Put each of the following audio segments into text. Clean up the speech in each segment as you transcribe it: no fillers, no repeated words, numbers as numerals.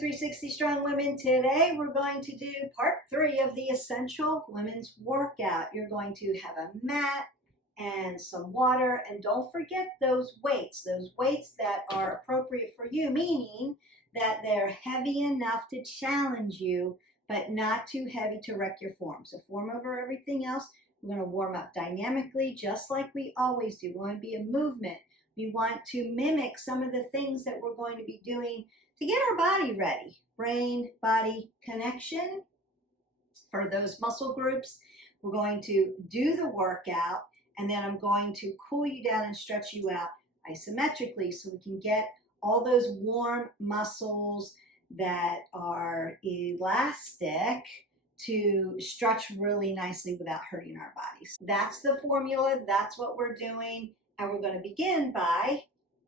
360 Strong Women. Today we're going to do part 3 of the Essential Women's Workout. You're going to have a mat and some water, and don't forget those weights that are appropriate for you, meaning that they're heavy enough to challenge you, but not too heavy to wreck your form. So form over everything else. We're going to warm up dynamically just like we always do. We want to be a movement. We want to mimic some of the things that we're going to be doing to get our body ready. Brain-body connection for those muscle groups. We're going to do the workout, and then I'm going to cool you down and stretch you out isometrically so we can get all those warm muscles that are elastic to stretch really nicely without hurting our bodies. That's the formula. That's what we're doing. And we're going to begin by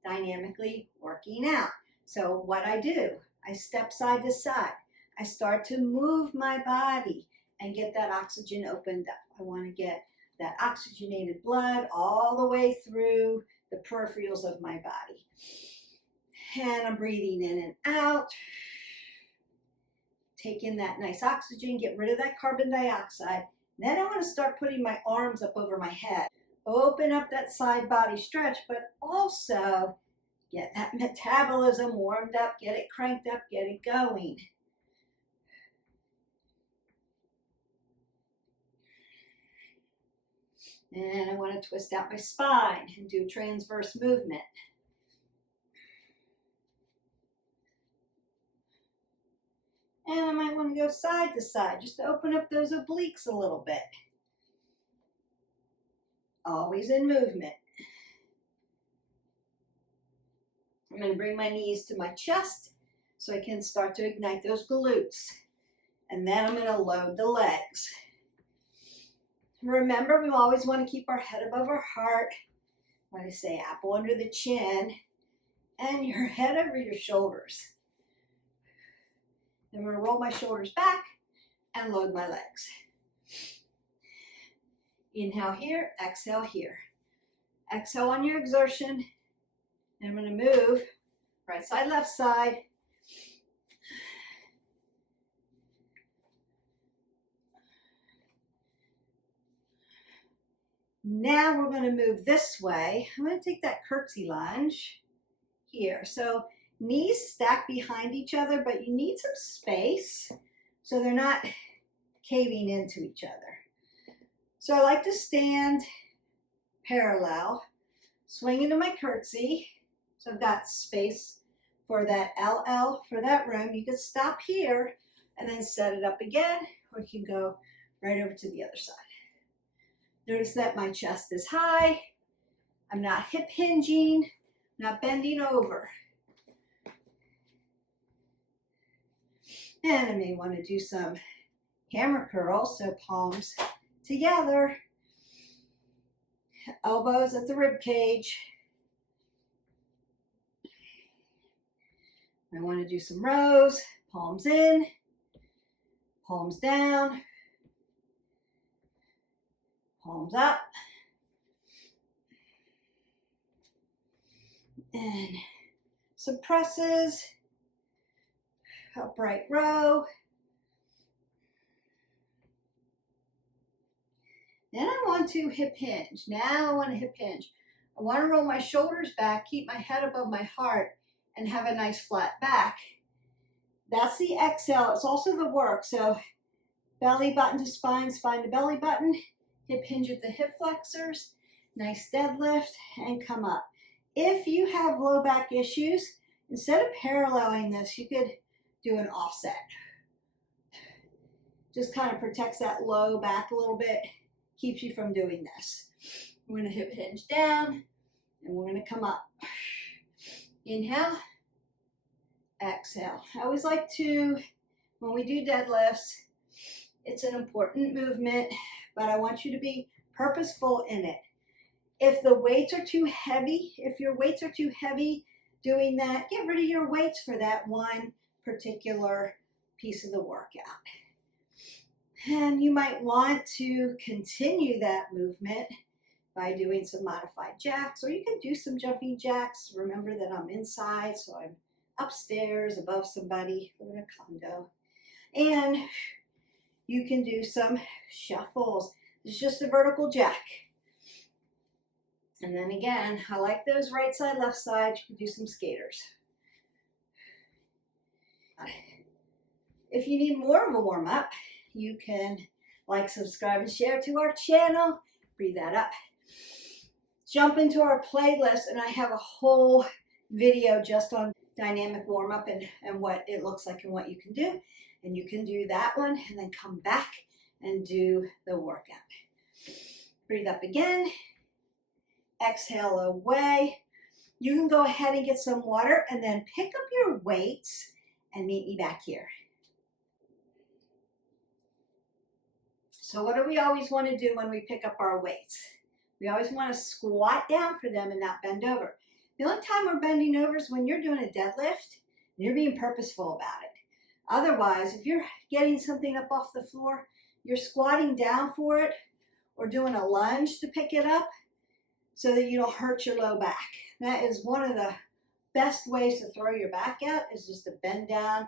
dynamically working out. So what I do, I step side to side. I start to move my body and get that oxygen opened up. I want to get that oxygenated blood all the way through the peripherals of my body. And I'm breathing in and out. Take in that nice oxygen, get rid of that carbon dioxide. Then I want to start putting my arms up over my head. Open up that side body stretch, but also get that metabolism warmed up, get it cranked up, get it going. And I want to twist out my spine and do transverse movement. And I might want to go side to side just to open up those obliques a little bit. Always in movement. I'm going to bring my knees to my chest so I can start to ignite those glutes. And then I'm going to load the legs. Remember, we always want to keep our head above our heart. When I say apple under the chin and your head over your shoulders. Then I'm going to roll my shoulders back and load my legs. Inhale here, exhale here. Exhale on your exertion. And I'm going to move right side, left side. Now we're going to move this way. I'm going to take that Kurtz lunge here. So knees stack behind each other, but you need some space so they're not caving into each other. So I like to stand parallel, swing into my curtsy. So I've got space for that LL for that room. You can stop here and then set it up again, or you can go right over to the other side. Notice that my chest is high. I'm not hip hinging, not bending over. And I may want to do some hammer curls, so palms together, elbows at the rib cage. I want to do some rows, palms in, palms down, palms up, and some presses, upright row. Then I want to hip hinge. Now I want to hip hinge. I want to roll my shoulders back, keep my head above my heart, and have a nice flat back. That's the exhale. It's also the work. So belly button to spine, spine to belly button, hip hinge at the hip flexors, nice deadlift, and come up. If you have low back issues, instead of paralleling this, you could do an offset. Just kind of protects that low back a little bit. Keeps you from doing this. We're going to hip hinge down and we're going to come up. Inhale, exhale. I always like to, when we do deadlifts, it's an important movement, but I want you to be purposeful in it. If the weights are too heavy, if your weights are too heavy doing that, get rid of your weights for that one particular piece of the workout. And you might want to continue that movement by doing some modified jacks, or you can do some jumping jacks. Remember that I'm inside, so I'm upstairs above somebody in a condo. And you can do some shuffles. It's just a vertical jack. And then again, I like those right side, left side. You can do some skaters. If you need more of a warm-up, you can like, subscribe, and share to our channel. Breathe that up. Jump into our playlist, and I have a whole video just on dynamic warm-up and what it looks like and what you can do. And you can do that one and then come back and do the workout. Breathe up again. Exhale away. You can go ahead and get some water and then pick up your weights and meet me back here. So what do we always want to do when we pick up our weights? We always want to squat down for them and not bend over. The only time we're bending over is when you're doing a deadlift and you're being purposeful about it. Otherwise, if you're getting something up off the floor, you're squatting down for it or doing a lunge to pick it up so that you don't hurt your low back. That is one of the best ways to throw your back out, is just to bend down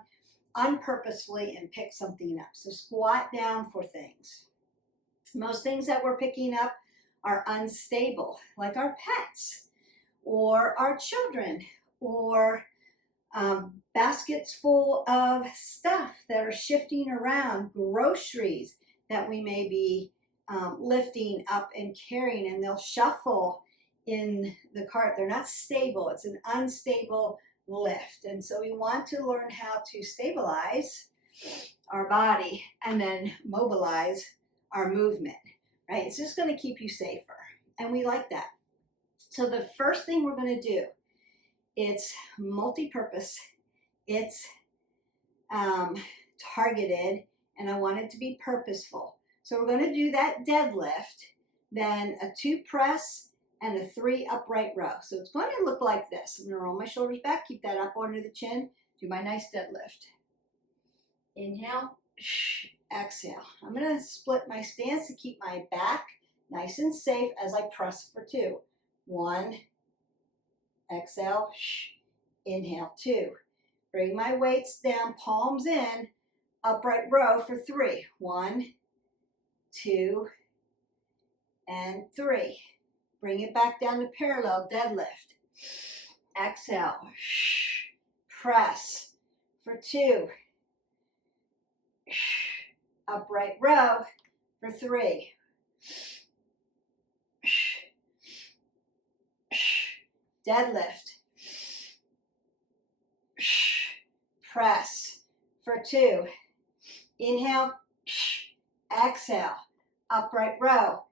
unpurposefully and pick something up. So squat down for things. Most things that we're picking up are unstable, like our pets or our children, or baskets full of stuff that are shifting around, groceries that we may be lifting up and carrying, and they'll shuffle in the cart. They're not stable. It's an unstable lift. And so we want to learn how to stabilize our body and then mobilize our movement, right? It's just going to keep you safer. And we like that. So the first thing we're going to do, it's multi-purpose, it's targeted, and I want it to be purposeful. So we're going to do that deadlift, then a 2 press, and a 3 upright row. So it's going to look like this. I'm going to roll my shoulders back, keep that up under the chin, do my nice deadlift. Inhale, exhale. I'm going to split my stance to keep my back nice and safe as I press for 2. 1, exhale, inhale, 2. Bring my weights down, palms in, upright row for 3. 1, 2, and 3. Bring it back down to parallel deadlift. Exhale, press for 2. Upright row for 3. Deadlift. Press for 2. Inhale, exhale, upright row.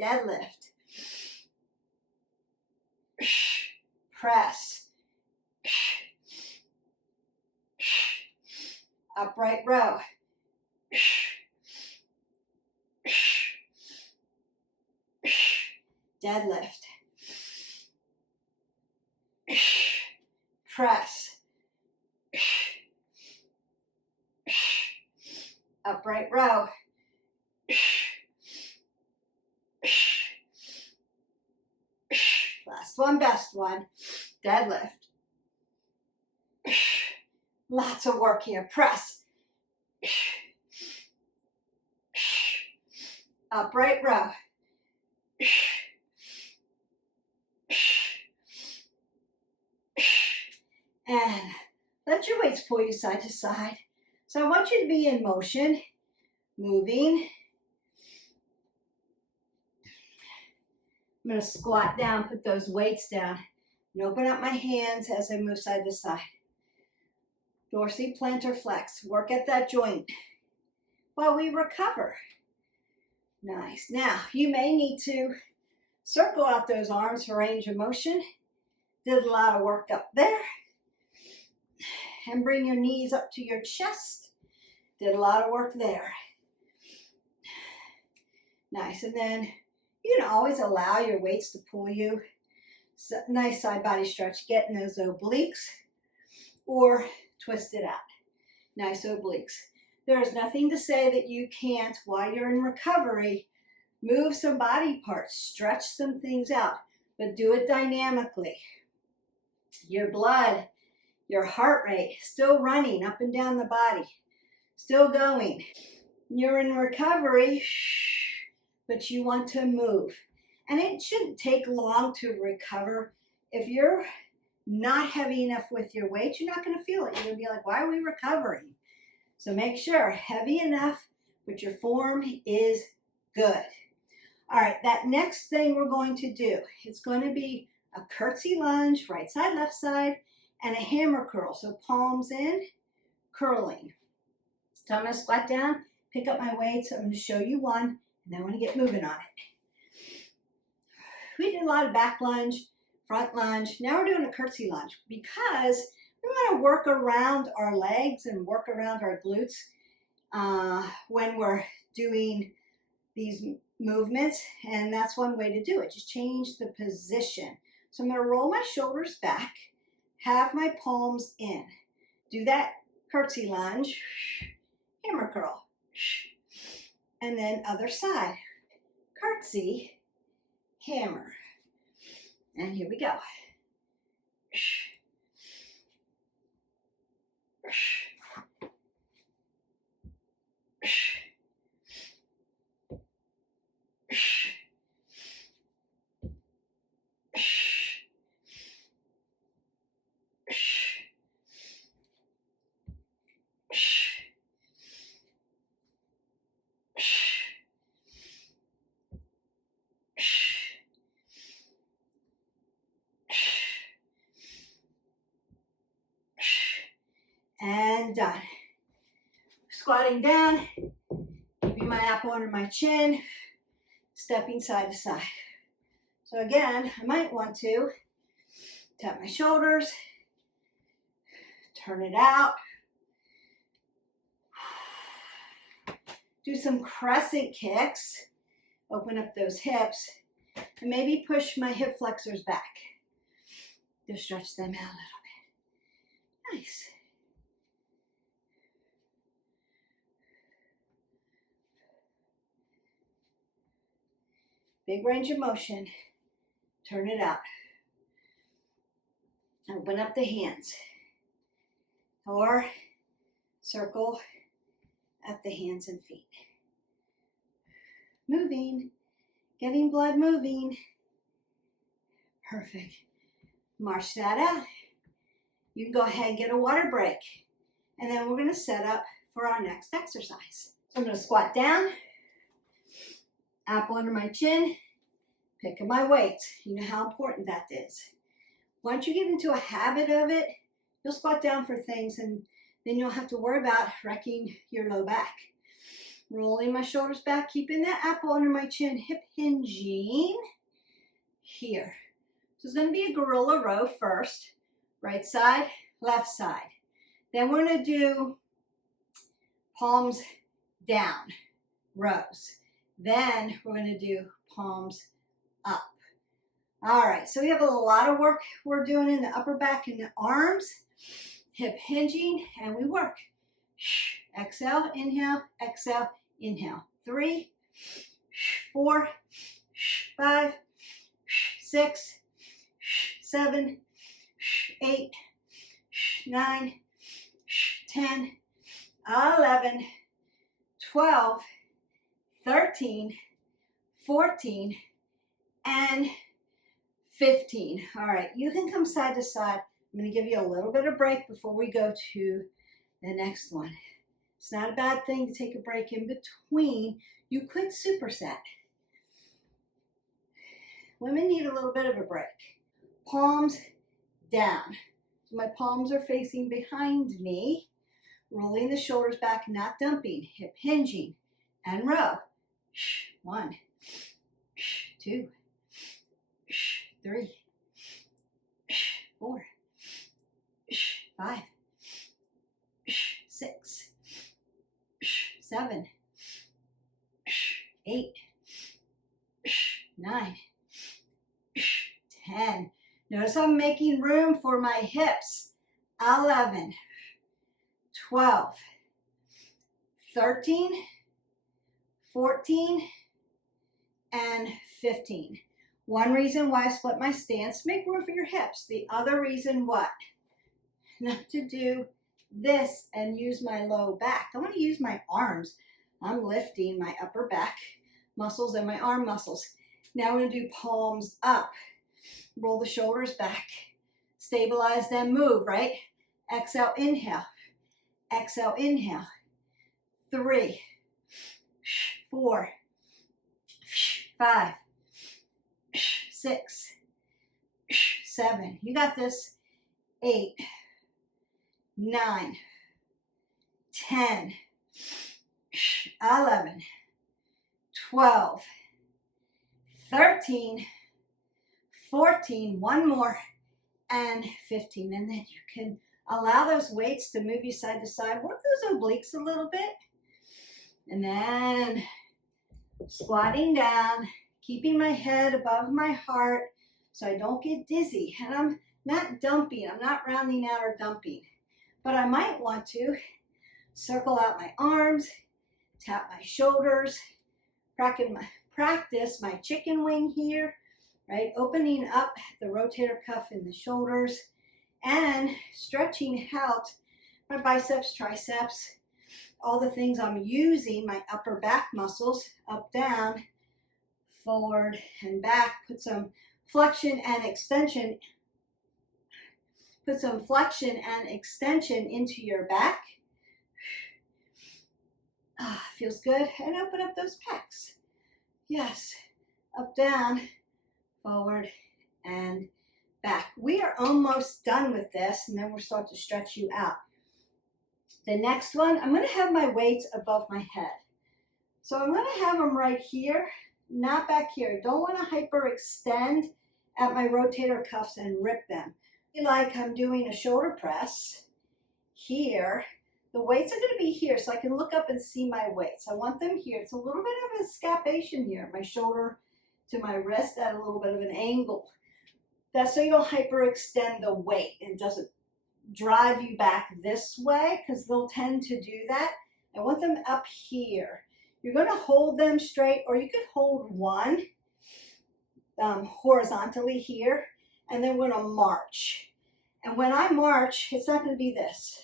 Deadlift. Press. Upright row. Deadlift. Press. Upright row. Last one, best one. Deadlift. Lots of work here. Press. Upright row. And let your weights pull you side to side. So I want you to be in motion, moving. I'm going to squat down, put those weights down, and open up my hands as I move side to side. Dorsiplantar flex. Work at that joint while we recover. Nice. Now, you may need to circle out those arms for range of motion. Did a lot of work up there. And bring your knees up to your chest. Did a lot of work there. Nice. And then you can always allow your weights to pull you. So, nice side body stretch. Getting those obliques or twist it out. Nice obliques. There is nothing to say that you can't, while you're in recovery, Move some body parts, stretch some things out, but do it dynamically. Your blood, your heart rate, still running up and down the body, still going. You're in recovery, but you want to move. And it shouldn't take long to recover. If you're not heavy enough with your weight, you're not going to feel it. You're going to be like, why are we recovering? So make sure heavy enough, but your form is good. All right, that next thing we're going to do, it's going to be a curtsy lunge, right side, left side, and a hammer curl. So palms in, curling. So I'm going to squat down, pick up my weights. I'm going to show you one, and then I want to get moving on it. We did a lot of back lunge, front lunge. Now we're doing a curtsy lunge because we want to work around our legs and work around our glutes when we're doing these movements, and that's one way to do it. Just change the position. So I'm going to roll my shoulders back, have my palms in. Do that curtsy lunge, hammer curl, and then other side. Curtsy, hammer. And here we go. And done. Squatting down, keeping my apple under my chin, stepping side to side. So again, I might want to tap my shoulders, turn it out, do some crescent kicks, open up those hips, and maybe push my hip flexors back. Just stretch them out a little bit. Nice. Big range of motion. Turn it out. Open up the hands. Or circle at the hands and feet. Moving. Getting blood moving. Perfect. March that out. You can go ahead and get a water break. And then we're going to set up for our next exercise. So I'm going to squat down. Apple under my chin, pick up my weights. You know how important that is. Once you get into a habit of it, you'll squat down for things and then you'll have to worry about wrecking your low back. Rolling my shoulders back, keeping that apple under my chin, hip hinging here. So it's going to be a gorilla row first, right side, left side. Then we're going to do palms down, rows. Then we're going to do palms up. All right, so we have a lot of work we're doing in the upper back and the arms, hip hinging, and we work. Exhale, inhale, exhale, inhale. 3, 4, 5, 6, 7, 8, 9, 10, 11, 12, 13, 14, and 15. All right, you can come side to side. I'm going to give you a little bit of break before we go to the next one. It's not a bad thing to take a break in between. You could superset. Women need a little bit of a break. Palms down. So my palms are facing behind me. Rolling the shoulders back, not dumping. Hip hinging and row. 1, 2, 3, 4, 5, 6, 7, 8, 9, 10. Notice I'm making room for my hips. 11, 12, 13, 14, and 15. One reason why I split my stance, make room for your hips. The other reason what? Not to do this and use my low back. I want to use my arms. I'm lifting my upper back muscles and my arm muscles. Now we're going to do palms up. Roll the shoulders back. Stabilize, then move, right? Exhale, inhale. Exhale, inhale. 3, 4, 5, 6, 7. You got this. 8, 9, 10, 11, 12, 13, 14, one more, and 15. And then you can allow those weights to move you side to side. Work those obliques a little bit. And then squatting down, keeping my head above my heart so I don't get dizzy. And I'm not dumping. I'm not rounding out or dumping. But I might want to circle out my arms, tap my shoulders, practice my chicken wing here, right? Opening up the rotator cuff in the shoulders and stretching out my biceps, triceps, all the things I'm using, my upper back muscles, up, down, forward and back. Put some flexion and extension. Put some flexion and extension into your back. Feels good. And open up those pecs. Yes. Up, down, forward, and back. We are almost done with this, and then we'll start to stretch you out. The next one, I'm going to have my weights above my head. So I'm going to have them right here, not back here. Don't want to hyperextend at my rotator cuffs and rip them. Like I'm doing a shoulder press here. The weights are going to be here so I can look up and see my weights. I want them here. It's a little bit of a scapation here, my shoulder to my wrist at a little bit of an angle. That's so you don't hyperextend the weight and doesn't drive you back this way, because they'll tend to do that. I want them up here. You're going to hold them straight, or you could hold one horizontally here, and then we're going to march. And when I march, it's not going to be this.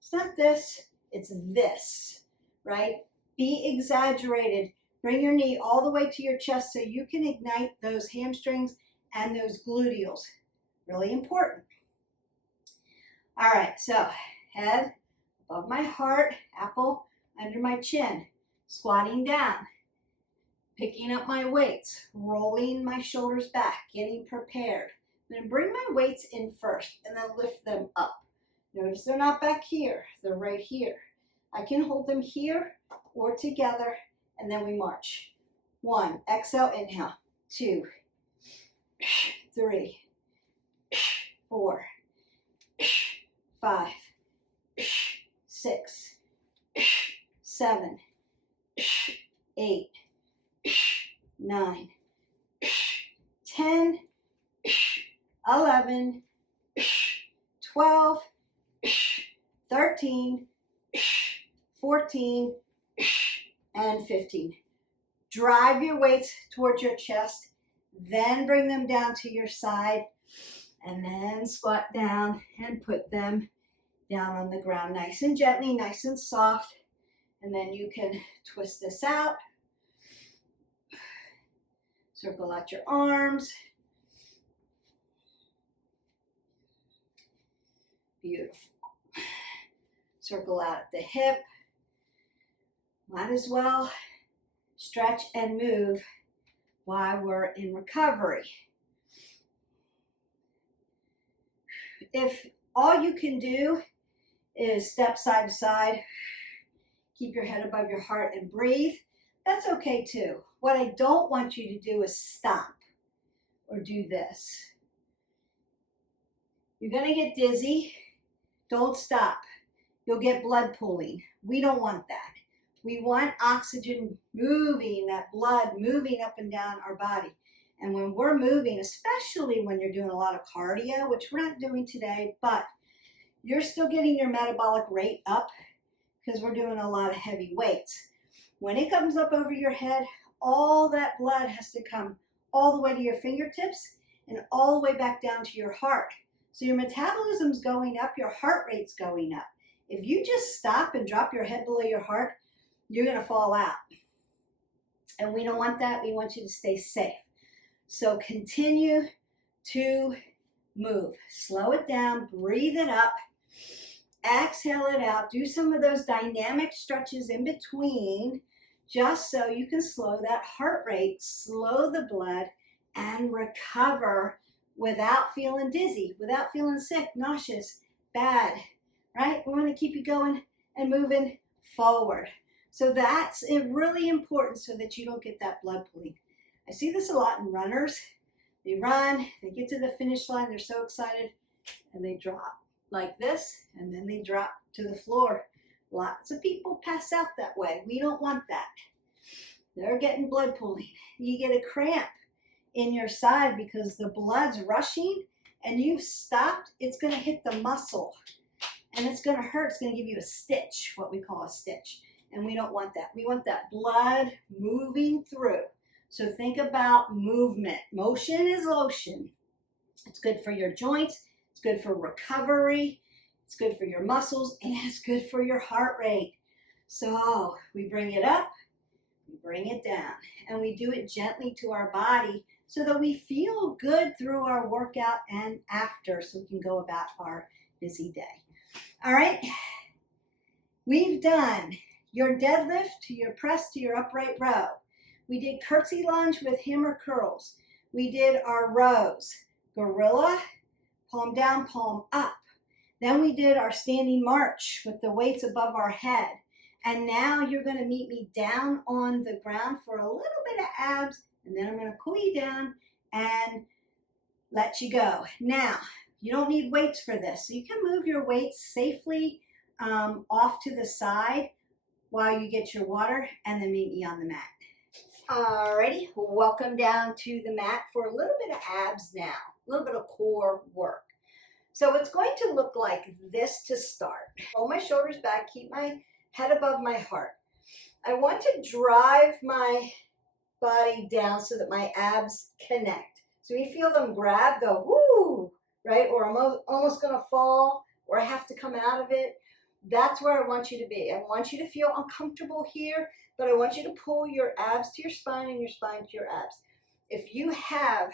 It's not this, it's this, right? Be exaggerated. Bring your knee all the way to your chest so you can ignite those hamstrings and those gluteals. Really important. All right, so head above my heart, apple under my chin, squatting down, picking up my weights, rolling my shoulders back, getting prepared. I'm going to bring my weights in first and then lift them up. Notice they're not back here, they're right here. I can hold them here or together, and then we march. 1, exhale, inhale. 2, 3, 4, 5, 6, 7, 8, 9, 10, 11, 12, 13, 14, and 15. Drive your weights towards your chest, then bring them down to your side, and then squat down and put them down on the ground nice and gently, nice and soft. And then you can twist this out, circle out your arms. Beautiful. Circle out at the hip. Might as well stretch and move while we're in recovery. If all you can do is step side to side, keep your head above your heart and breathe, that's okay too. What I don't want you to do is stop or do this. You're going to get dizzy. Don't stop. You'll get blood pooling. We don't want that. We want oxygen moving, that blood moving up and down our body. And when we're moving, especially when you're doing a lot of cardio, which we're not doing today, but you're still getting your metabolic rate up because we're doing a lot of heavy weights. When it comes up over your head, all that blood has to come all the way to your fingertips and all the way back down to your heart. So your metabolism's going up, your heart rate's going up. If you just stop and drop your head below your heart, you're gonna fall out. And we don't want that. We want you to stay safe. So continue to move. Slow it down, breathe it up, exhale it out. Do some of those dynamic stretches in between just so you can slow that heart rate, slow the blood, and recover without feeling dizzy, without feeling sick, nauseous, bad, right? We want to keep you going and moving forward. So that's really important so that you don't get that blood pooling. I see this a lot in runners. They run, they get to the finish line, they're so excited, and they drop like this, and then they drop to the floor. Lots of people pass out that way. We don't want that. They're getting blood pooling. You get a cramp in your side because the blood's rushing and you've stopped. It's going to hit the muscle and it's going to hurt. It's going to give you a stitch, what we call a stitch. And we don't want that. We want that blood moving through. So think about movement. Motion is lotion. It's good for your joints. It's good for recovery. It's good for your muscles, and it's good for your heart rate. So we bring it up, we bring it down, and we do it gently to our body so that we feel good through our workout and after, so we can go about our busy day. All right, we've done your deadlift to your press to your upright row. We did curtsy lunge with hammer curls. We did our rows, gorilla, palm down, palm up. Then we did our standing march with the weights above our head. And now you're going to meet me down on the ground for a little bit of abs, and then I'm going to cool you down and let you go. Now, you don't need weights for this, so you can move your weights safely off to the side while you get your water, and then meet me on the mat. Alrighty, welcome down to the mat for a little bit of abs now, a little bit of core work. So it's going to look like this to start. Roll my shoulders back, keep my head above my heart. I want to drive my body down so that my abs connect. So you feel them grab, go woo, right? Or I'm almost gonna fall, or I have to come out of it. That's where I want you to be. I want you to feel uncomfortable here, but I want you to pull your abs to your spine and your spine to your abs. If you have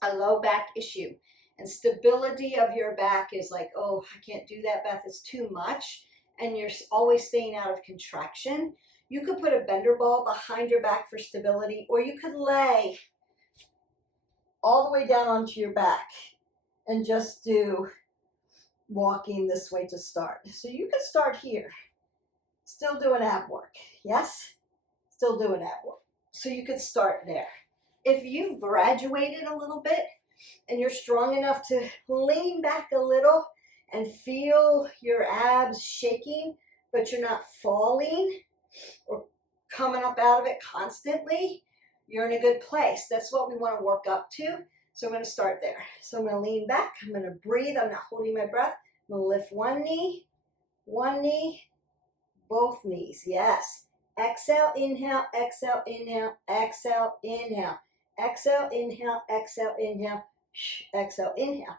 a low back issue, and stability of your back is like, oh, I can't do that, Beth, it's too much, and you're always staying out of contraction, you could put a bender ball behind your back for stability, or you could lay all the way down onto your back and just do walking this way to start. So you can start here, still doing ab work, yes? Still doing ab work. So you could start there. If you've graduated a little bit, and you're strong enough to lean back a little and feel your abs shaking, but you're not falling or coming up out of it constantly, you're in a good place. That's what we want to work up to. So I'm going to start there. So I'm going to lean back. I'm going to breathe. I'm not holding my breath. I'm going to lift one knee, both knees. Yes. Exhale, inhale, exhale, inhale, exhale, inhale. Exhale, inhale, exhale, inhale, exhale, inhale.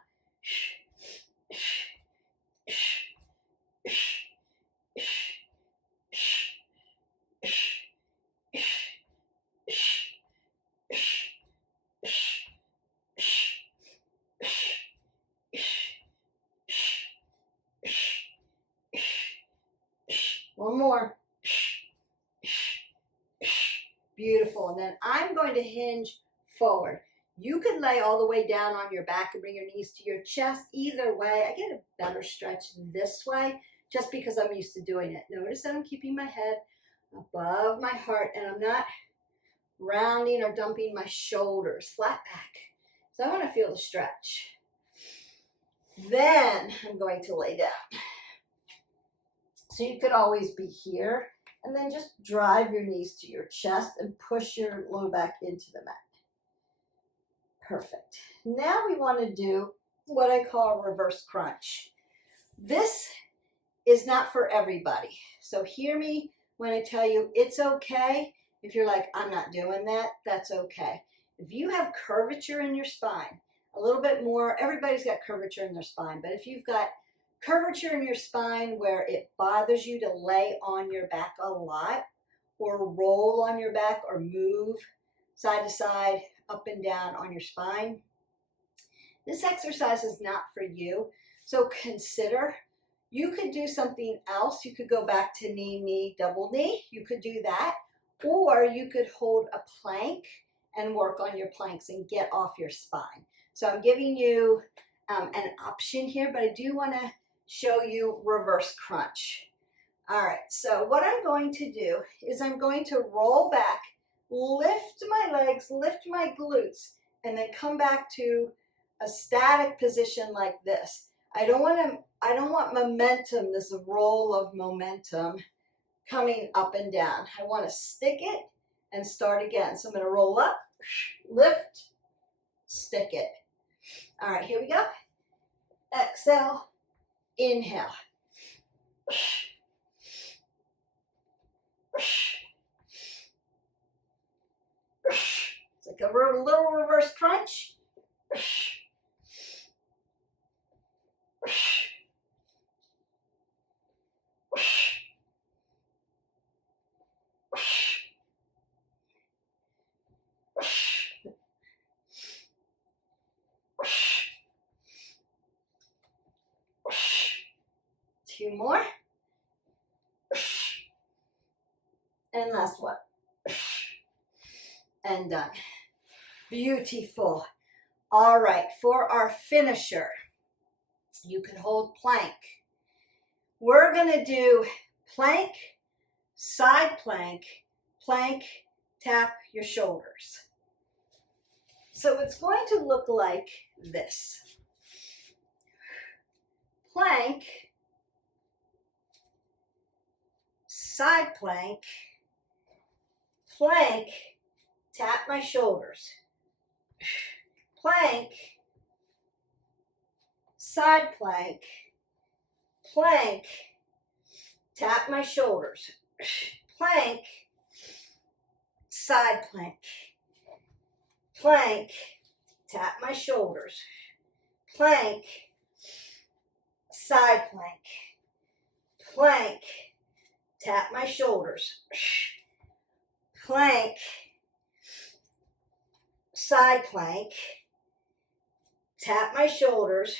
One more. Beautiful. And then I'm going to hinge forward. You could lay all the way down on your back and bring your knees to your chest. Either way, I get a better stretch this way just because I'm used to doing it. Notice that I'm keeping my head above my heart and I'm not rounding or dumping my shoulders, flat back. So I want to feel the stretch. Then I'm going to lay down. So you could always be here and then just drive your knees to your chest and push your low back into the mat. Perfect. Now we want to do what I call a reverse crunch. This is not for everybody. So hear me when I tell you it's okay If you're like, I'm not doing that, that's okay. If you have curvature in your spine, a little bit more, everybody's got curvature in their spine, but if you've got curvature in your spine where it bothers you to lay on your back a lot, or roll on your back, or move side to side, up and down on your spine, this exercise is not for you. So consider, you could do something else. You could go back to knee, knee, double knee. You could do that. Or you could hold a plank and work on your planks and get off your spine. So I'm giving you an option here, but I do want to show you reverse crunch. All right, so what I'm going to do is I'm going to roll back, lift my legs, lift my glutes, and then come back to a static position like this. I don't want momentum, this roll of momentum coming up and down. I want to stick it and start again. So I'm going to roll up, lift, stick it. All right, here we go. Exhale, inhale. It's like a little reverse crunch. Two more. And last one. And done. Beautiful. All right, for our finisher, you can hold plank. We're going to do plank, side plank, plank, tap your shoulders. So it's going to look like this. Plank, side plank, plank, tap my shoulders. Plank, side plank, plank, tap my shoulders. Plank, side plank, plank, tap my shoulders. Plank, side plank, plank, tap my shoulders. Plank, side plank, tap my shoulders.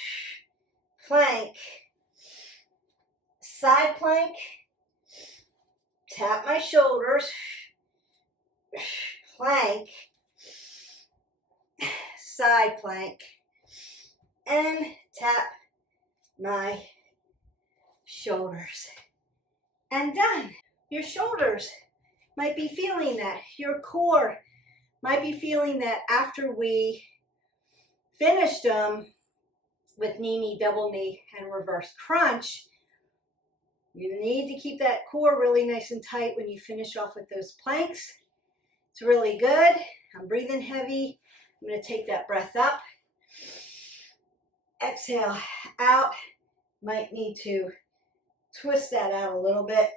Plank, side plank, tap my shoulders. Plank, side plank, and tap my shoulders. And done. Your shoulders might be feeling that. Your core might be feeling that after we finished them with knee, knee, double knee, and reverse crunch. You need to keep that core really nice and tight when you finish off with those planks. It's really good. I'm breathing heavy. I'm going to take that breath up. Exhale out. Might need to twist that out a little bit.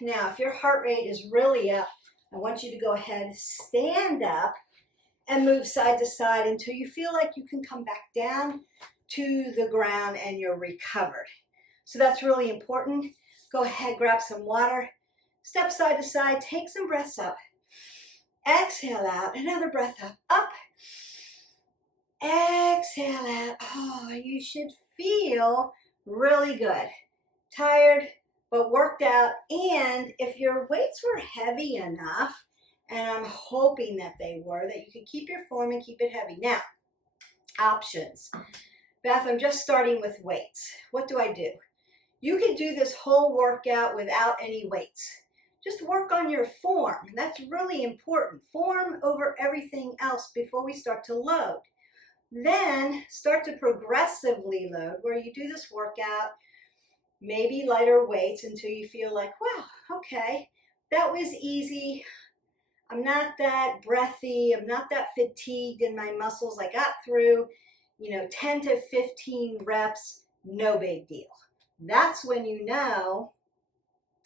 Now, if your heart rate is really up, I want you to go ahead, stand up, and move side to side until you feel like you can come back down to the ground and you're recovered. So that's really important. Go ahead, grab some water, step side to side, take some breaths up. Exhale out, another breath up, up. Exhale out. Oh, you should feel really good. Tired, but worked out. And if your weights were heavy enough, and I'm hoping that they were, that you could keep your form and keep it heavy. Now, options. Beth, I'm just starting with weights. What do I do? You can do this whole workout without any weights. Just work on your form. That's really important. Form over everything else before we start to load. Then start to progressively load, where you do this workout, maybe lighter weights until you feel like, wow, okay, that was easy. I'm not that breathy. I'm not that fatigued in my muscles. I got through, 10 to 15 reps, no big deal. That's when you know,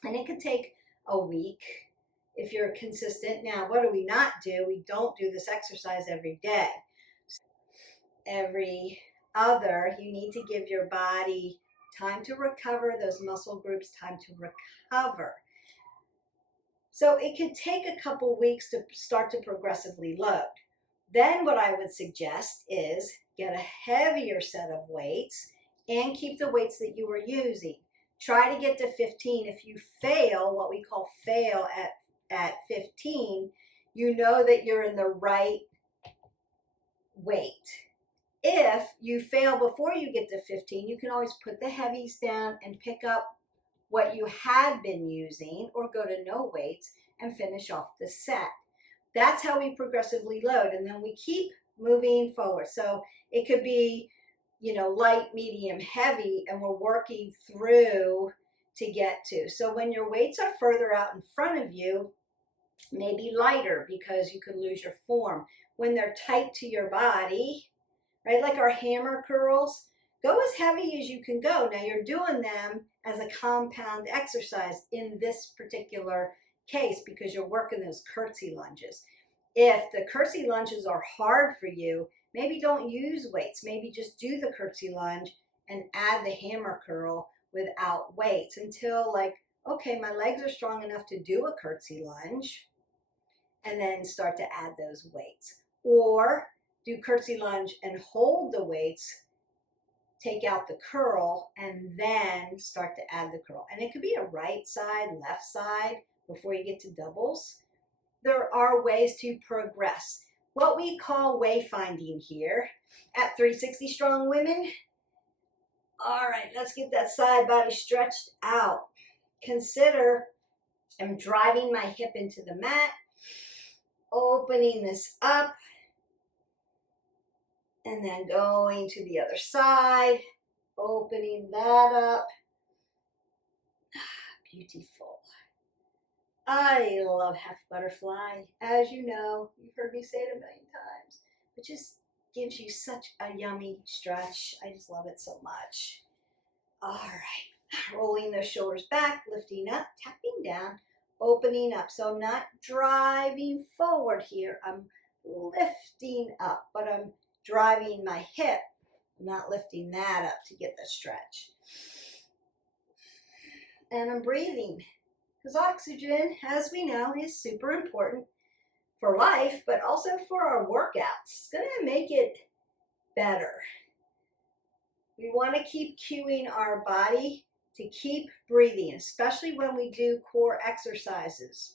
and it could take a week if you're consistent. Now, what do we not do? We don't do this exercise every day. Every other, you need to give your body time to recover, those muscle groups time to recover. So it could take a couple weeks to start to progressively load. Then what I would suggest is get a heavier set of weights and keep the weights that you were using. Try to get to 15. If you fail, what we call fail at 15, you know that you're in the right weight. If you fail before you get to 15, you can always put the heavies down and pick up what you had been using or go to no weights and finish off the set. That's how we progressively load, and then we keep moving forward. So it could be, light, medium, heavy, and we're working through to get to. So when your weights are further out in front of you, maybe lighter because you could lose your form. When they're tight to your body, right, like our hammer curls, go as heavy as you can go. Now you're doing them as a compound exercise in this particular case because you're working those Kurtz lunges. If the Kurtz lunges are hard for you, maybe don't use weights. Maybe just do the Kurtz lunge and add the hammer curl without weights until okay, my legs are strong enough to do a Kurtz lunge, and then start to add those weights. Or do Kurtz lunge and hold the weights, take out the curl, and then start to add the curl. And it could be a right side, left side before you get to doubles. There are ways to progress. What we call wayfinding here at 360 Strong Women. All right, let's get that side body stretched out. Consider I'm driving my hip into the mat, opening this up, and then going to the other side, opening that up. Beautiful. I love half butterfly. As you know, you've heard me say it a million times. It just gives you such a yummy stretch. I just love it so much. All right. Rolling those shoulders back, lifting up, tapping down, opening up. So I'm not driving forward here. I'm lifting up, but I'm driving my hip, not lifting that up to get the stretch. And I'm breathing. Because oxygen, as we know, is super important for life, but also for our workouts. It's going to make it better. We want to keep cueing our body to keep breathing, especially when we do core exercises.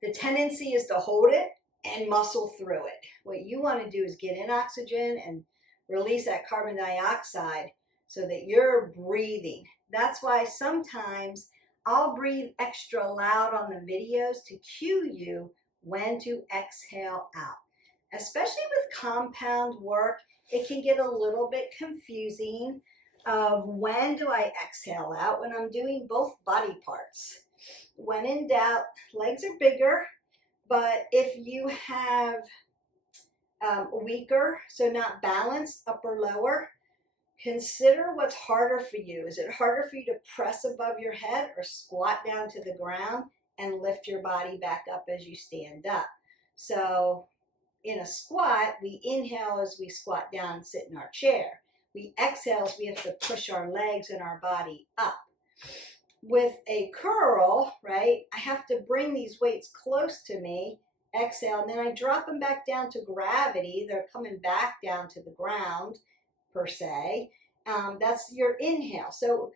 The tendency is to hold it and muscle through it. What you want to do is get in oxygen and release that carbon dioxide so that you're breathing. That's why sometimes I'll breathe extra loud on the videos to cue you when to exhale out. Especially with compound work, it can get a little bit confusing of when do I exhale out when I'm doing both body parts. When in doubt, legs are bigger, but if you have weaker, so not balanced, upper, lower, consider what's harder for you. Is it harder for you to press above your head or squat down to the ground and lift your body back up as you stand up? So in a squat, we inhale as we squat down and sit in our chair. We exhale as we have to push our legs and our body up. With a curl, right, I have to bring these weights close to me, exhale, and then I drop them back down to gravity. They're coming back down to the ground, per se. That's your inhale. So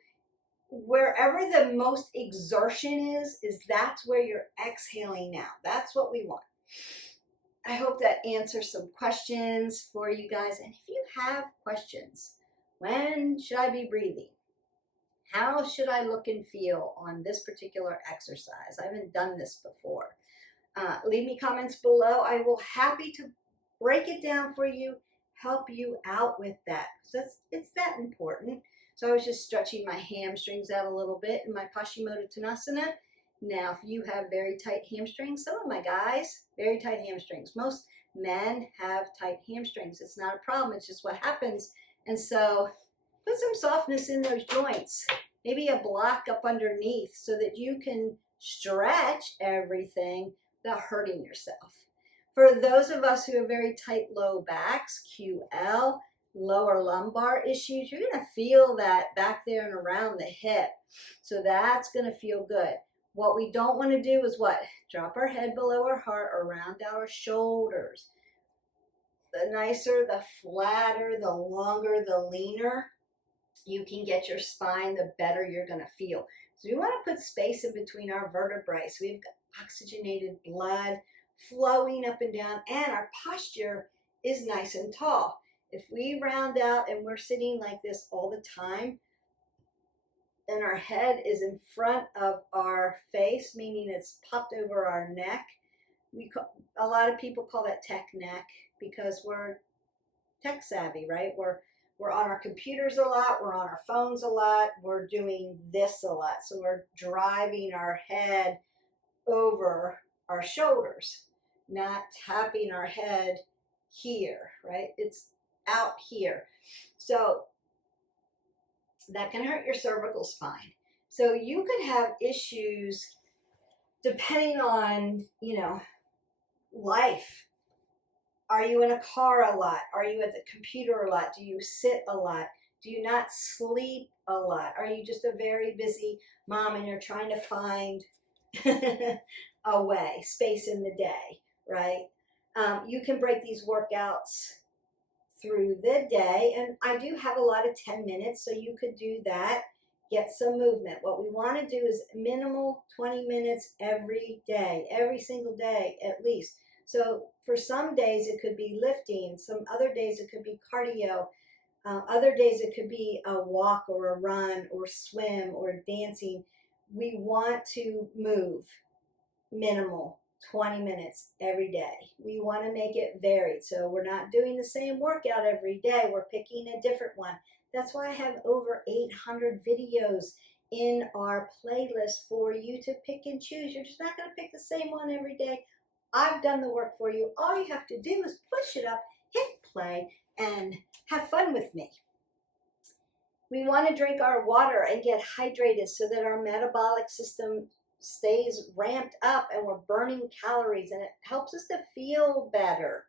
wherever the most exertion is that's where you're exhaling now. That's what we want. I hope that answers some questions for you guys. And if you have questions, when should I be breathing? How should I look and feel on this particular exercise? I haven't done this before. Leave me comments below. I will happy to break it down for you, help you out with that. So it's that important. So I was just stretching my hamstrings out a little bit in my Paschimottanasana. Now, if you have very tight hamstrings, some of my guys, very tight hamstrings. Most men have tight hamstrings. It's not a problem. It's just what happens. And so put some softness in those joints. maybe a block up underneath so that you can stretch everything without hurting yourself. For those of us who have very tight low backs, QL, lower lumbar issues, you're going to feel that back there and around the hip. So that's going to feel good. What we don't want to do is what? Drop our head below our heart or round our shoulders. The nicer, the flatter, the longer, the leaner you can get your spine, the better you're going to feel. So we want to put space in between our vertebrae. So we've got oxygenated blood flowing up and down, and our posture is nice and tall. If we round out and we're sitting like this all the time, and our head is in front of our face, meaning it's popped over our neck, a lot of people call that tech neck because we're tech savvy, right? We're on our computers a lot, we're on our phones a lot, we're doing this a lot. So we're driving our head over our shoulders, not tapping our head here, right? It's out here. So that can hurt your cervical spine. So you could have issues depending on, life. Are you in a car a lot? Are you at the computer a lot? Do you sit a lot? Do you not sleep a lot? Are you just a very busy mom and you're trying to find a way, space in the day, right? You can break these workouts through the day, and I do have a lot of 10 minutes, so you could do that, get some movement. What we want to do is minimal 20 minutes every day, every single day at least. So for some days it could be lifting, some other days it could be cardio, other days it could be a walk or a run or swim or dancing. We want to move minimal 20 minutes every day. We want to make it varied. So we're not doing the same workout every day. We're picking a different one. That's why I have over 800 videos in our playlist for you to pick and choose. You're just not going to pick the same one every day. I've done the work for you. All you have to do is push it up, hit play, and have fun with me. We want to drink our water and get hydrated so that our metabolic system stays ramped up and we're burning calories, and it helps us to feel better,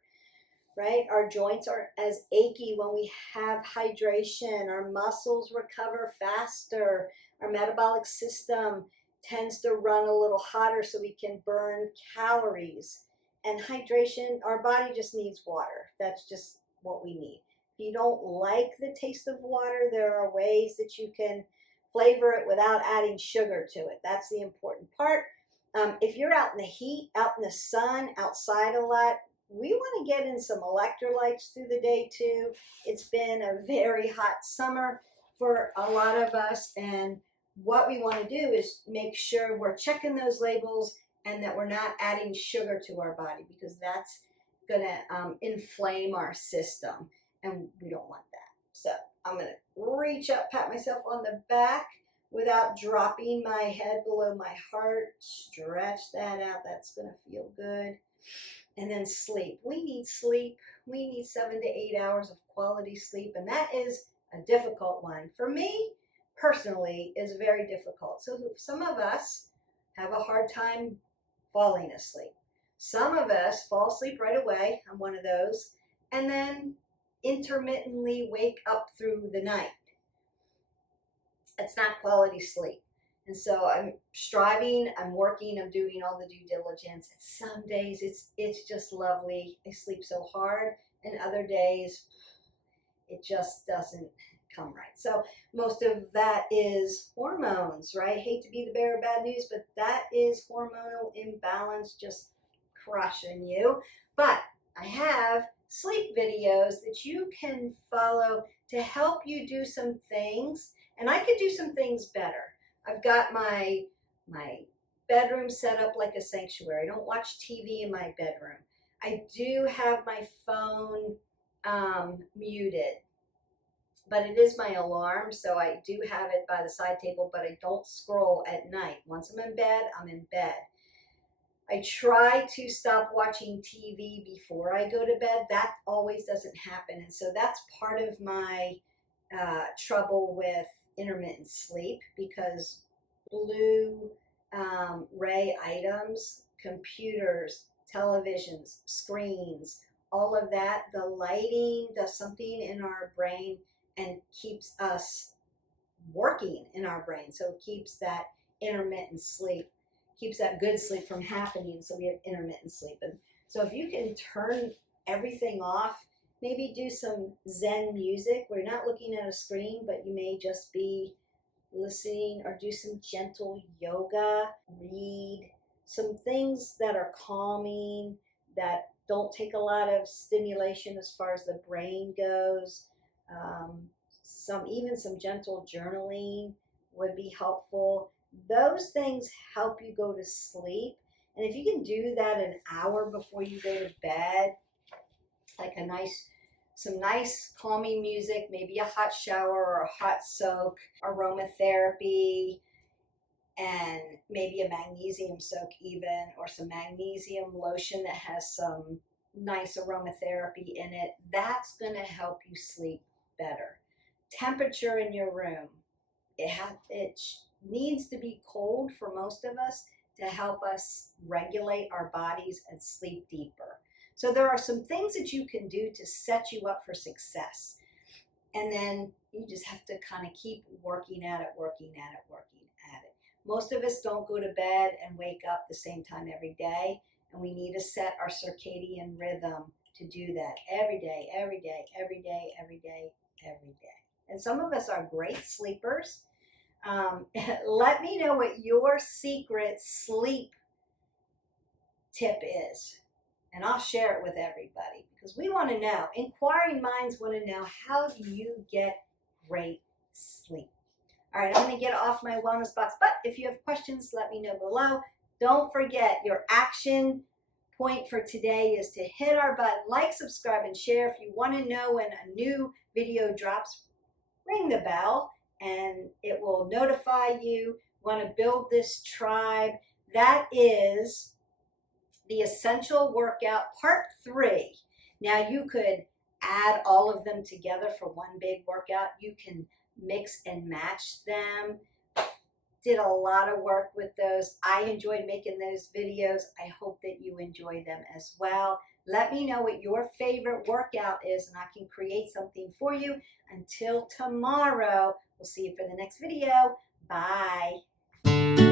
right? Our joints aren't as achy when we have hydration. Our muscles recover faster. Our metabolic system tends to run a little hotter so we can burn calories. And hydration, our body just needs water. That's just what we need. If you don't like the taste of water, there are ways that you can flavor it without adding sugar to it. That's the important part. If you're out in the heat, out in the sun, outside a lot, we want to get in some electrolytes through the day too. It's been a very hot summer for a lot of us, and what we want to do is make sure we're checking those labels and that we're not adding sugar to our body, because that's going to inflame our system, and we don't want that. So I'm going to reach up, pat myself on the back without dropping my head below my heart. Stretch that out. That's going to feel good. And then sleep. We need sleep. We need 7 to 8 hours of quality sleep, and that is a difficult one. For me, personally, is very difficult. So some of us have a hard time falling asleep. Some of us fall asleep right away. I'm one of those. And then intermittently wake up through the night. It's not quality sleep. And so I'm striving, I'm working, I'm doing all the due diligence. And some days it's just lovely. I sleep so hard, and other days it just doesn't come right. So most of that is hormones, right? Hate to be the bearer of bad news, but that is hormonal imbalance just crushing you. But I have sleep videos that you can follow to help you do some things, and I could do some things better. I've got my bedroom set up like a sanctuary. I don't watch TV in my bedroom. I do have my phone muted, but it is my alarm, so I do have it by the side table, but I don't scroll at night. Once I'm in bed, I'm in bed. I try to stop watching TV before I go to bed. That always doesn't happen, and so that's part of my trouble with intermittent sleep because blue ray items, computers, televisions, screens, all of that, the lighting does something in our brain and keeps us working in our brain. So it keeps that intermittent sleep, keeps that good sleep from happening. So we have intermittent sleep. And so if you can turn everything off, maybe do some Zen music where you're not looking at a screen, but you may just be listening, or do some gentle yoga, read some things that are calming, that don't take a lot of stimulation as far as the brain goes. Even some gentle journaling would be helpful. Those things help you go to sleep. And if you can do that an hour before you go to bed, like some nice calming music, maybe a hot shower or a hot soak, aromatherapy, and maybe a magnesium soak even, or some magnesium lotion that has some nice aromatherapy in it, that's going to help you sleep better. Temperature in your room. It needs to be cold for most of us to help us regulate our bodies and sleep deeper. So there are some things that you can do to set you up for success. And then you just have to kind of keep working at it. Most of us don't go to bed and wake up the same time every day. And we need to set our circadian rhythm to do that every day. And some of us are great sleepers. Let me know what your secret sleep tip is, and I'll share it with everybody because we want to know. Inquiring minds want to know, how do you get great sleep? All right, I'm going to get off my wellness box, but if you have questions, let me know below. Don't forget, your action point for today is to hit our button, like, subscribe, and share. If you want to know when a new video drops, ring the bell and it will notify you. Want to build this tribe. That is the Essential Workout Part 3. Now you could add all of them together for one big workout. You can mix and match them. Did a lot of work with those. I enjoyed making those videos. I hope that you enjoy them as well. Let me know what your favorite workout is and I can create something for you. Until tomorrow, we'll see you for the next video. Bye.